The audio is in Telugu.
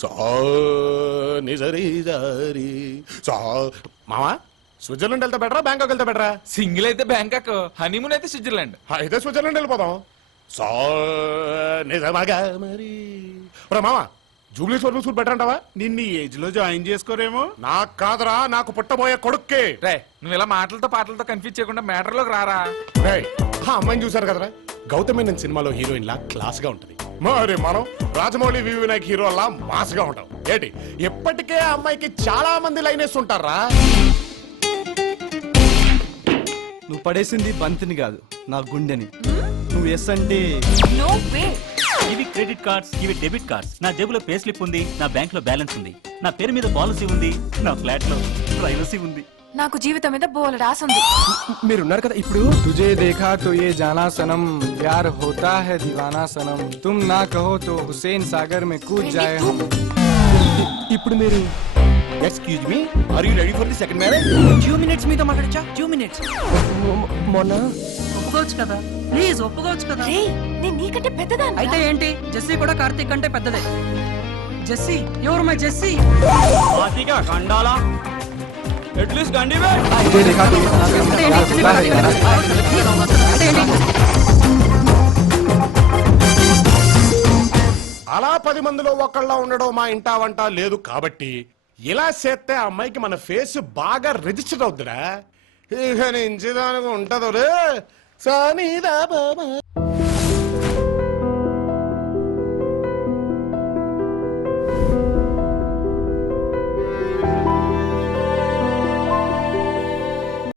సా నిజరి జారి సా మావా స్విట్జర్లాండ్ వెళ్తే బెటరా బ్యాంకాక్ వెళ్తే బెటరా? సింగిల్ అయితే బ్యాంకాక్, హనీమూన్ అయితే స్విట్జర్లాండ్. అయితే స్విట్జర్లాండ్ వెళ్ళిపోదాం. సా నిజమగా మరి మావా జూబ్లీ స్వర్గం సూట్ బెటర్ అంటావా? నిన్ను ఏజ్ లో జాయిన్ చేసుకోరేమో. నాకు కాదురా, నాకు పుట్టబోయే కొడుక్కే. రే నువ్వు ఇలా మాటలతో పాటలతో కన్ఫ్యూజ్ చేయకుండా మ్యాటర్ లోకి రారా. రేయ్, ఆ అమ్మాయిని చూసారు కదరా, గౌతమి నేను సినిమాలో హీరోయిన్ లా క్లాస్ గా ఉంటది. మరి మనం రాజమౌళి వి వినాయక్ హీరోలా మాస్ గా ఉంటాం. ఏంటి ఇప్పటికే ఆ అమ్మాయికి చాలా మంది లైనేస్ ఉంటారా? నువ్వు పడేసింది బంతిని కాదు, నా గుండెని. నువ్వు ఎస్ అంటే నో వే. ఇవి క్రెడిట్ కార్డ్స్, ఇవి డెబిట్ కార్డ్స్. నా జేబులో పే స్లిప్ ఉంది, నా బ్యాంక్ లో బ్యాలెన్స్ ఉంది, నా పేరు మీద పాలసీ ఉంది, నా ఫ్లాట్ లో ప్రైవసీ ఉంది. నాకు జీవితం మీద బోలెడు ఆశ ఉంది. మీరున్నారు కదా ఇప్పుడు. తుజే దేఖా తో ఏ జానా సనం, ప్యార్ హోతా హై దీవానా సనం, తుమ్ నా కహో తో హుస్సేన్ సాగర్ మే కూద్ జాయే హమ్. ఇప్పుడు మీరు excuse me, are you ready for the second marriage? 2 minutes మీతో మాట్లాడచ్చా? 2 minutes మొన్న ఒప్పుకోవచ్చు కదా, ప్లీజ్ ఒప్పుకోవచ్చు కదా. రే నేను నీకంటే పెద్దదాన్ని. అయితే ఏంటి, జెస్సీ కూడా కార్తీక్ కంటే పెద్దదే. జెస్సీ, ఎవరు మై జెస్సీ? ఆతిగా కండాలా అట్లీస్ట్ గండివే. తుజే దేఖా తో ఏ జానా సనం, అంటే ప్యార్ ఏంటి? హోతా హై దీవానా సనం. అంటే ఏంటి? అలా 10 మందిలో ఒకళ్ళ ఉండడం మా ఇంటా వంట లేదు కాబట్టి ఇలా చేస్తే ఆ అమ్మాయికి మన ఫేస్ బాగా రిజిస్టర్ అవుద్దిరా. ఇక నుంచి దానికి ఉంటదో సానిదా బాబా.